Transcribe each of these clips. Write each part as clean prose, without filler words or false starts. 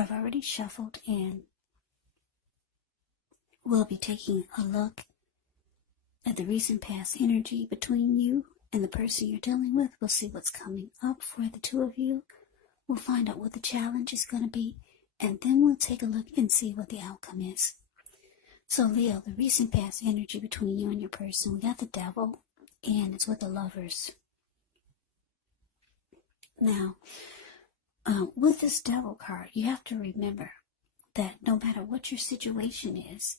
I've already shuffled, and we'll be taking a look at the recent past energy between you and the person you're dealing with. We'll see what's coming up for the two of you. We'll find out what the challenge is going to be, and then we'll take a look and see what the outcome is. So Leo, the recent past energy between you and your person, we got the Devil, and it's with the Lovers. Now, with this Devil card, you have to remember that no matter what your situation is,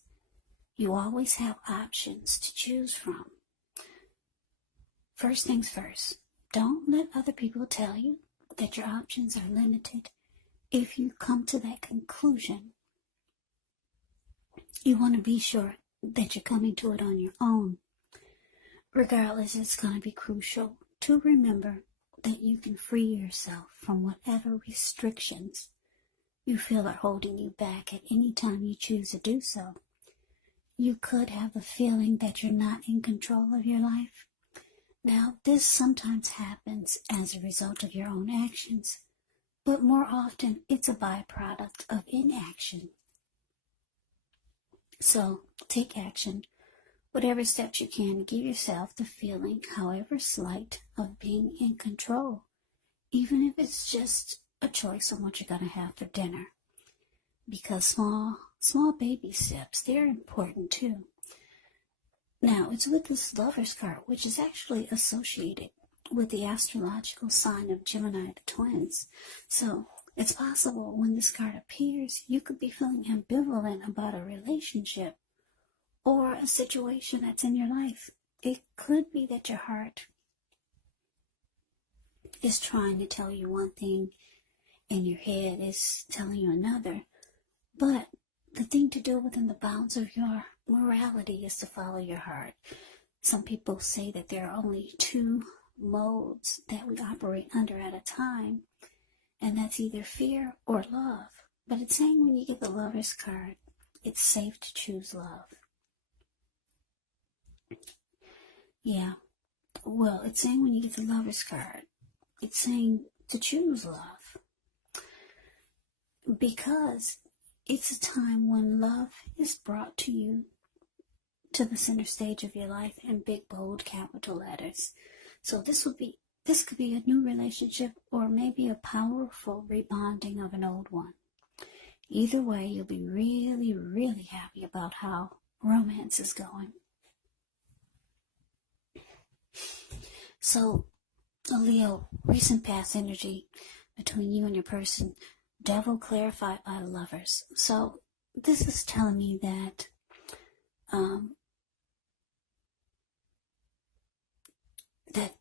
you always have options to choose from. First things first, don't let other people tell you that your options are limited. If you come to that conclusion, you want to be sure that you're coming to it on your own. Regardless, it's going to be crucial to remember that you can free yourself from whatever restrictions you feel are holding you back at any time you choose to do so. You could have the feeling that you're not in control of your life. Now, this sometimes happens as a result of your own actions, but more often it's a byproduct of inaction. So, take action, whatever steps you can, to give yourself the feeling, however slight, of being in control, even if it's just a choice on what you're going to have for dinner. Because small baby steps, they're important too. Now, it's with this Lover's card, which is actually associated with the astrological sign of Gemini, the twins. So, it's possible when this card appears, you could be feeling ambivalent about a relationship or a situation that's in your life. It could be that your heart is trying to tell you one thing and your head is telling you another. But the thing to do within the bounds of your morality is to follow your heart. Some people say that there are only two modes that we operate under at a time, and that's either fear or love. But it's saying when you get the Lover's card, it's safe to choose love. Yeah, well, it's saying when you get the Lover's card, it's saying to choose love. Because it's a time when love is brought to you to the center stage of your life in big, bold, capital letters. So this could be a new relationship, or maybe a powerful rebonding of an old one. Either way, you'll be really, really happy about how romance is going. So, Leo, recent past energy between you and your person, Devil clarified by the Lovers. So, this is telling me that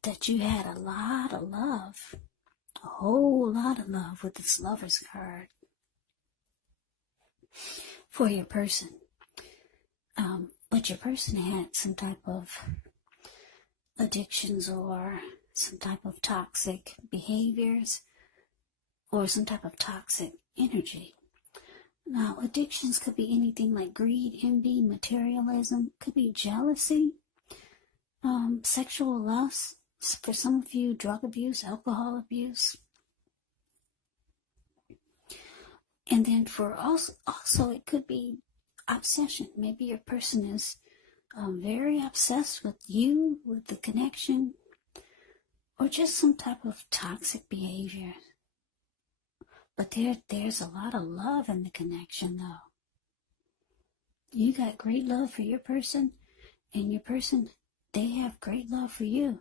that you had a lot of love, a whole lot of love with this Lover's card for your person. But your person had some type of addictions or some type of toxic behaviors or some type of toxic energy. Now, addictions could be anything like greed, envy, materialism, could be jealousy, sexual lust, for some of you, drug abuse, alcohol abuse. And then for also it could be obsession. Maybe your person is very obsessed with you, with the connection, or just some type of toxic behavior. But there's a lot of love in the connection, though. You got great love for your person, and your person, they have great love for you.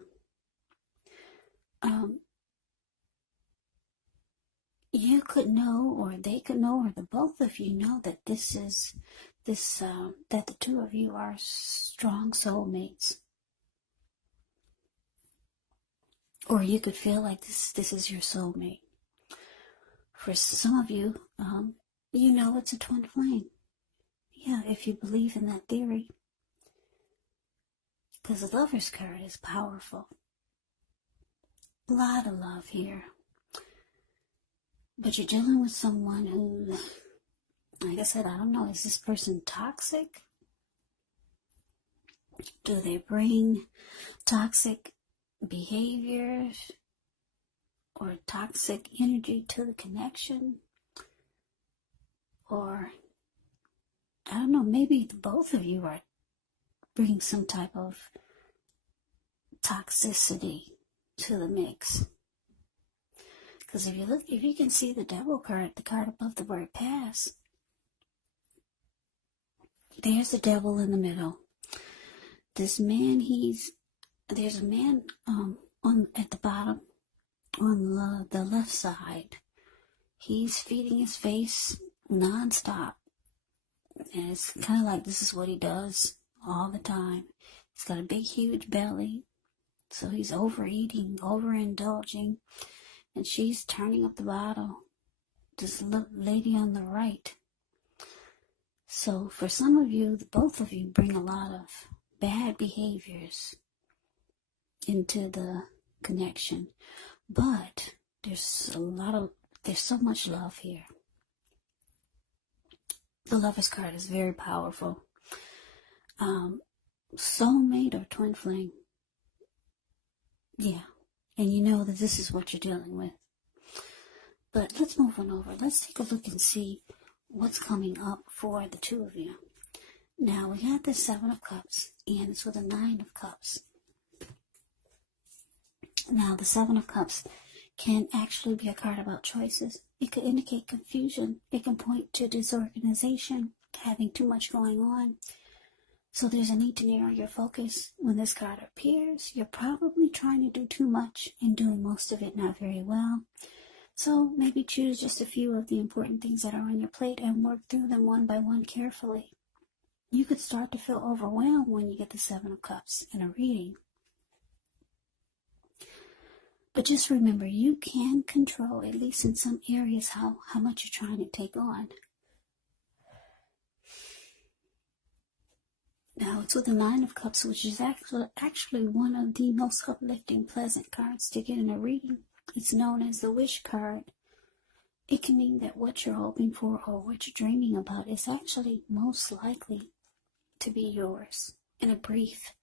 You could know, or they could know, or the both of you know that that the two of you are strong soulmates. Or you could feel like this is your soulmate. For some of you, you know it's a twin flame. Yeah, if you believe in that theory. Because the Lover's card is powerful. A lot of love here. But you're dealing with someone who, like I said, I don't know, is this person toxic? Do they bring toxic behaviors or toxic energy to the connection? or I don't know, maybe both of you are bringing some type of toxicity to the mix. Because if you can see the devil card, the card above the word pass, there's the devil in the middle. This man, there's a man at the bottom on the left side. He's feeding his face nonstop. And it's kind of like this is what he does all the time. He's got a big, huge belly. So he's overeating, overindulging. And she's turning up the bottle. This lady on the right. So for some of you, both of you bring a lot of bad behaviors into the connection. But there's so much love here. The Lover's card is very powerful. Soulmate or twin flame. Yeah. And you know that this is what you're dealing with. But let's move on over. Let's take a look and see what's coming up for the two of you. Now, we got the 7 of Cups, and it's with a 9 of Cups. Now, the 7 of Cups can actually be a card about choices. It could indicate confusion. It can point to disorganization, having too much going on. So there's a need to narrow your focus. When this card appears, you're probably trying to do too much and doing most of it not very well. So maybe choose just a few of the important things that are on your plate and work through them one by one carefully. You could start to feel overwhelmed when you get the 7 of Cups in a reading. But just remember, you can control, at least in some areas, how much you're trying to take on. Now, it's with the 9 of Cups, which is actually one of the most uplifting, pleasant cards to get in a reading. It's known as the wish card. It can mean that what you're hoping for or what you're dreaming about is actually most likely to be yours in a brief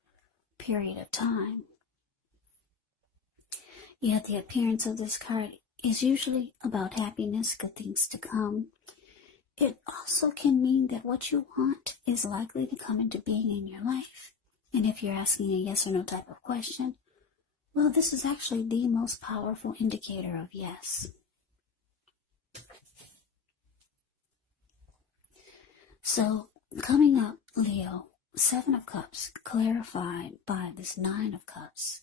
period of time. Yet the appearance of this card is usually about happiness, good things to come. It also can mean that what you want is likely to come into being in your life. And if you're asking a yes or no type of question, well, this is actually the most powerful indicator of yes. So, coming up, Leo, 7 of Cups, clarified by this 9 of Cups.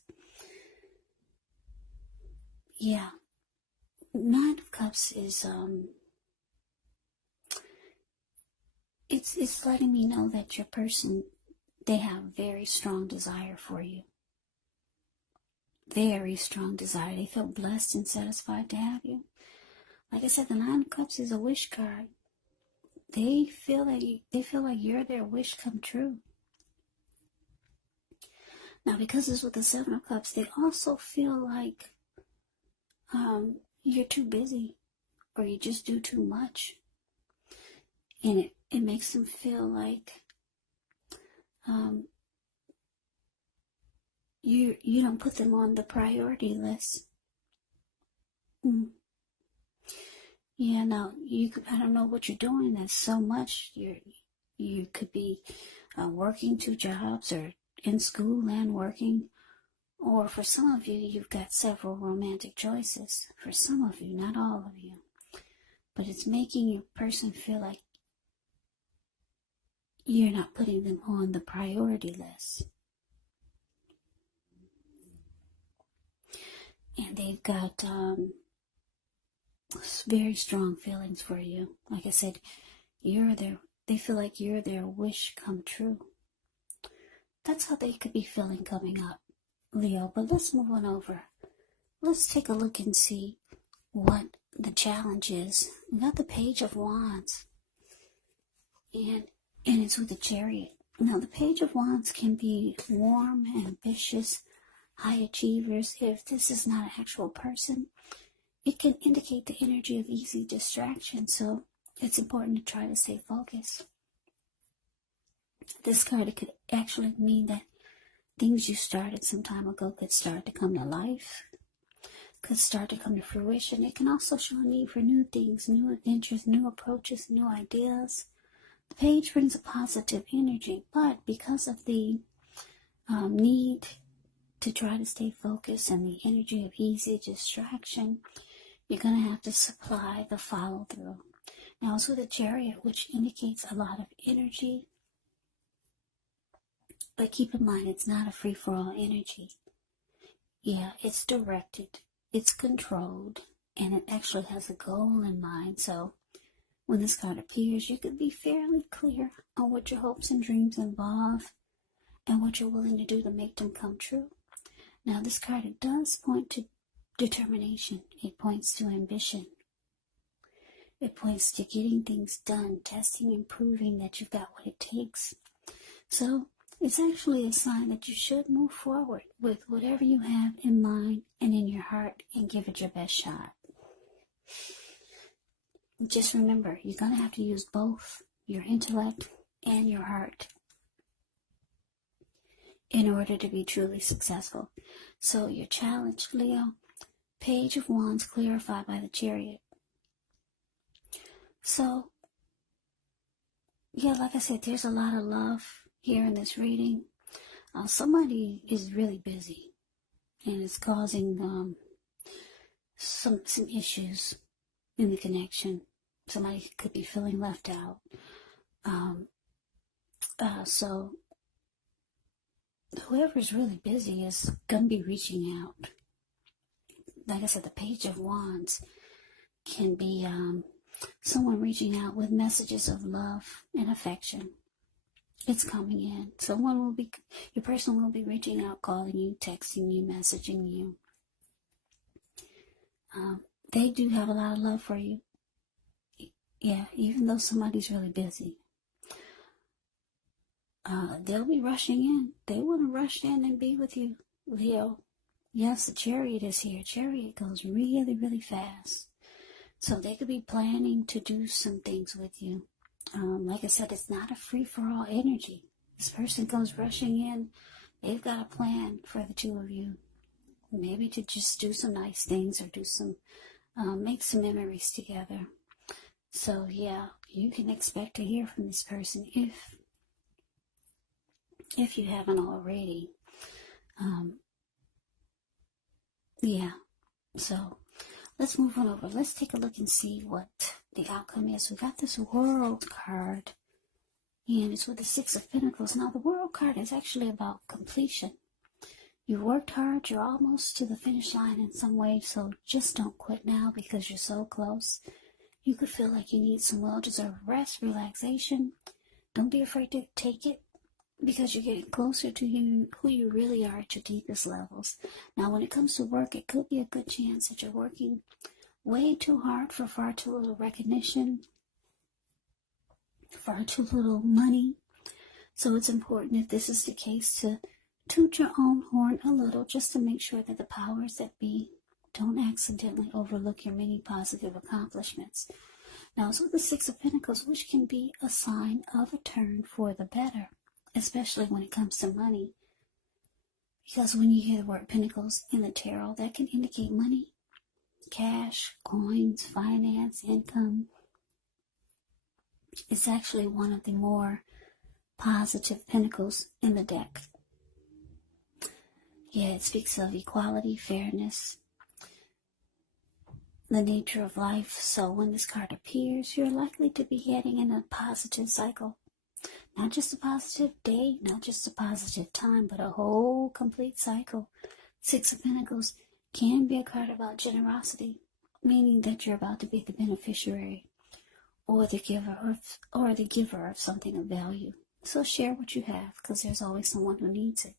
Yeah, 9 of Cups is, it's letting me know that your person, they have very strong desire for you. Very strong desire. They feel blessed and satisfied to have you. Like I said, the 9 of Cups is a wish card. They feel like you're their wish come true. Now, because it's with the 7 of Cups, they also feel like you're too busy or you just do too much. And it makes them feel like you don't put them on the priority list. Yeah, now I don't know what you're doing. That's so much. You could be working 2 jobs or in school and working. Or for some of you, you've got several romantic choices. For some of you, not all of you. But it's making your person feel like you're not putting them on the priority list. And they've got very strong feelings for you. Like I said, they feel like you're their wish come true. That's how they could be feeling coming up, Leo. But let's move on over. Let's take a look and see what the challenge is. We got the Page of Wands. And it's with the Chariot. Now, the Page of Wands can be warm, ambitious, high achievers. If this is not an actual person, it can indicate the energy of easy distraction. So it's important to try to stay focused. This card, it could actually mean that things you started some time ago could start to come to life. could start to come to fruition. It can also show a need for new things, new adventures, new approaches, new ideas. The page brings a positive energy, but because of the need to try to stay focused and the energy of easy distraction, you're going to have to supply the follow-through. Now, it's with a chariot, which indicates a lot of energy, but keep in mind, it's not a free-for-all energy. Yeah, it's directed, it's controlled, and it actually has a goal in mind. So when this card appears, you could be fairly clear on what your hopes and dreams involve and what you're willing to do to make them come true. Now, this card, it does point to determination. It points to ambition. It points to getting things done, testing and proving that you've got what it takes. So it's actually a sign that you should move forward with whatever you have in mind and in your heart and give it your best shot. Just remember, you're going to have to use both your intellect and your heart in order to be truly successful. So your challenge, Leo, Page of Wands clarified by the Chariot. So, yeah, like I said, there's a lot of love here in this reading. Somebody is really busy, and it's causing some issues in the connection. Somebody could be feeling left out. So whoever's really busy is going to be reaching out. Like I said, the Page of Wands can be someone reaching out with messages of love and affection. It's coming in. Your person will be reaching out, calling you, texting you, messaging you. They do have a lot of love for you. Yeah, even though somebody's really busy. They'll be rushing in. They want to rush in and be with you, Leo. Yes, the Chariot is here. Chariot goes really, really fast. So they could be planning to do some things with you. Like I said, it's not a free-for-all energy. This person goes rushing in. They've got a plan for the two of you. Maybe to just do some nice things or do some, make some memories together. So yeah, you can expect to hear from this person if you haven't already. Yeah, so let's move on over. Let's take a look and see what the outcome is. We got this World card, and it's with the Six of Pentacles. Now, the World card is actually about completion. You worked hard. You're almost to the finish line in some way, so just don't quit now because you're so close. You could feel like you need some well-deserved rest, relaxation. Don't be afraid to take it, because you're getting closer to who you really are at your deepest levels. Now, when it comes to work, it could be a good chance that you're working way too hard for far too little recognition, far too little money. So it's important, if this is the case, to toot your own horn a little, just to make sure that the powers that be don't accidentally overlook your many positive accomplishments. Now, it's with the Six of Pentacles, which can be a sign of a turn for the better, especially when it comes to money. Because when you hear the word Pentacles in the tarot, that can indicate money, cash, coins, finance, income. It's actually one of the more positive Pentacles in the deck. Yeah, it speaks of equality, fairness, the nature of life. So when this card appears, you're likely to be heading in a positive cycle. Not just a positive day, not just a positive time, but a whole complete cycle. Six of Pentacles can be a card about generosity, meaning that you're about to be the beneficiary or the giver of something of value. So share what you have, because there's always someone who needs it.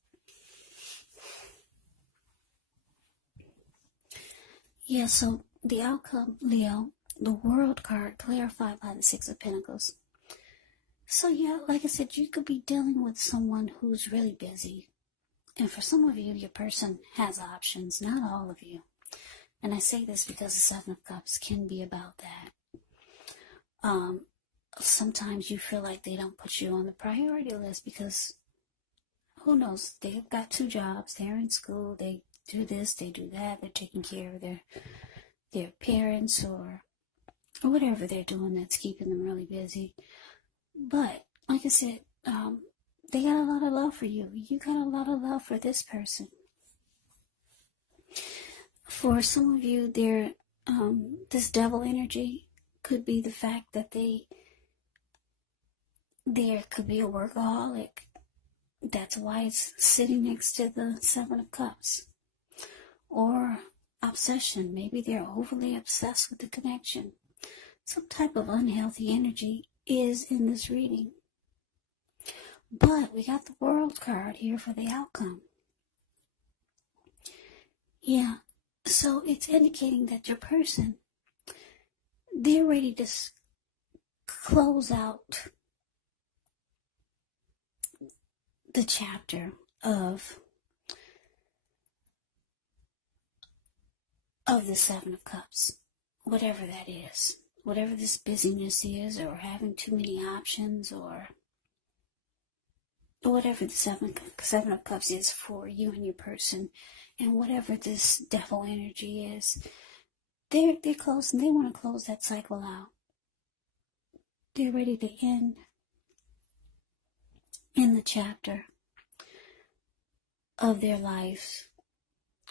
Yeah, so the outcome, Leo, the World card clarified by the Six of Pentacles. So yeah, like I said, you could be dealing with someone who's really busy. And for some of you, your person has options, not all of you. And I say this because the Seven of Cups can be about that. Sometimes you feel like they don't put you on the priority list because, who knows, they've got 2 jobs, they're in school, they do this, they do that, they're taking care of their parents or whatever they're doing that's keeping them really busy. But like I said, they got a lot of love for you. You got a lot of love for this person. For some of you, this devil energy could be the fact that there could be a workaholic. That's why it's sitting next to the Seven of Cups. Or obsession. Maybe they're overly obsessed with the connection. Some type of unhealthy energy is in this reading. But we got the World card here for the outcome. Yeah, so it's indicating that your person, they're ready to close out the chapter of the Seven of Cups, whatever that is, whatever this busyness is, or having too many options, or whatever the Seven of Cups is for you and your person, and whatever this devil energy is, they're closing. They want to close that cycle out. They're ready to end in the chapter of their life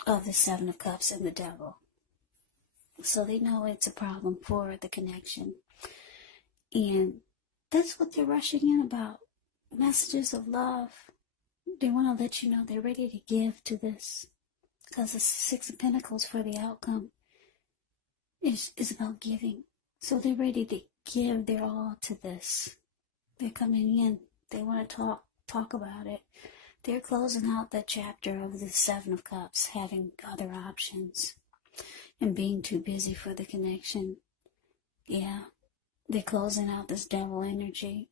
of the Seven of Cups and the devil. So they know it's a problem for the connection. And that's what they're rushing in about. Messages of love. They want to let you know they're ready to give to this. Because the Six of Pentacles for the outcome is about giving. So they're ready to give their all to this. They're coming in. They want to talk about it. They're closing out that chapter of the Seven of Cups, having other options and being too busy for the connection. Yeah, they're closing out this devil energy.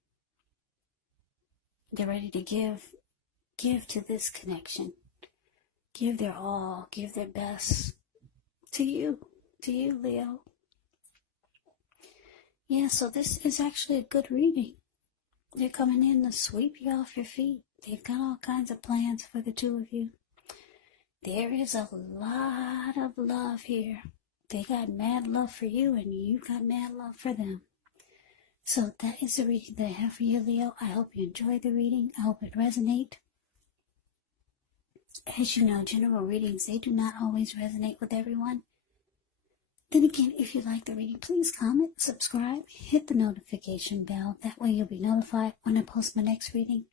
They're ready to give to this connection. Give their all, give their best to you, Leo. Yeah, so this is actually a good reading. They're coming in to sweep you off your feet. They've got all kinds of plans for the two of you. There is a lot of love here. They got mad love for you, and you got mad love for them. So that is the reading that I have for you, Leo. I hope you enjoyed the reading. I hope it resonates. As you know, general readings, they do not always resonate with everyone. Then again, if you like the reading, please comment, subscribe, hit the notification bell. That way you'll be notified when I post my next reading.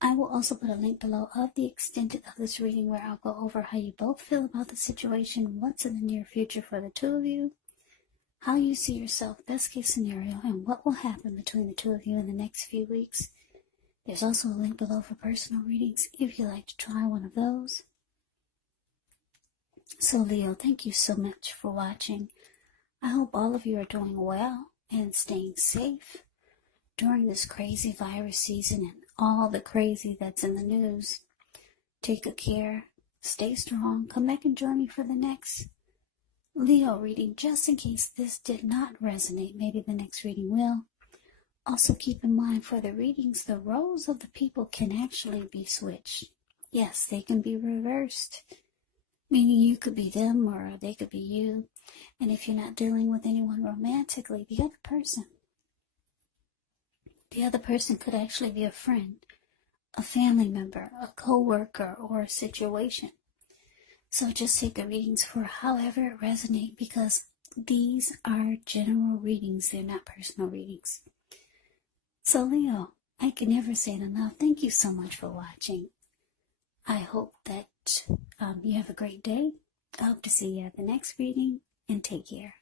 I will also put a link below of the extended of this reading where I'll go over how you both feel about the situation, what's in the near future for the two of you, how you see yourself, best case scenario, and what will happen between the two of you in the next few weeks. There's also a link below for personal readings if you'd like to try one of those. So Leo, thank you so much for watching. I hope all of you are doing well and staying safe during this crazy virus season and all the crazy that's in the news. Take good care, stay strong, come back and join me for the next Leo reading, just in case this did not resonate. Maybe the next reading will. Also keep in mind for the readings, the roles of the people can actually be switched. Yes, they can be reversed. Meaning you could be them or they could be you. And if you're not dealing with anyone romantically, the other person could actually be a friend, a family member, a co-worker, or a situation. So just take the readings for however it resonates, because these are general readings. They're not personal readings. So Leo, I can never say it enough. Thank you so much for watching. I hope that you have a great day. I hope to see you at the next reading, and take care.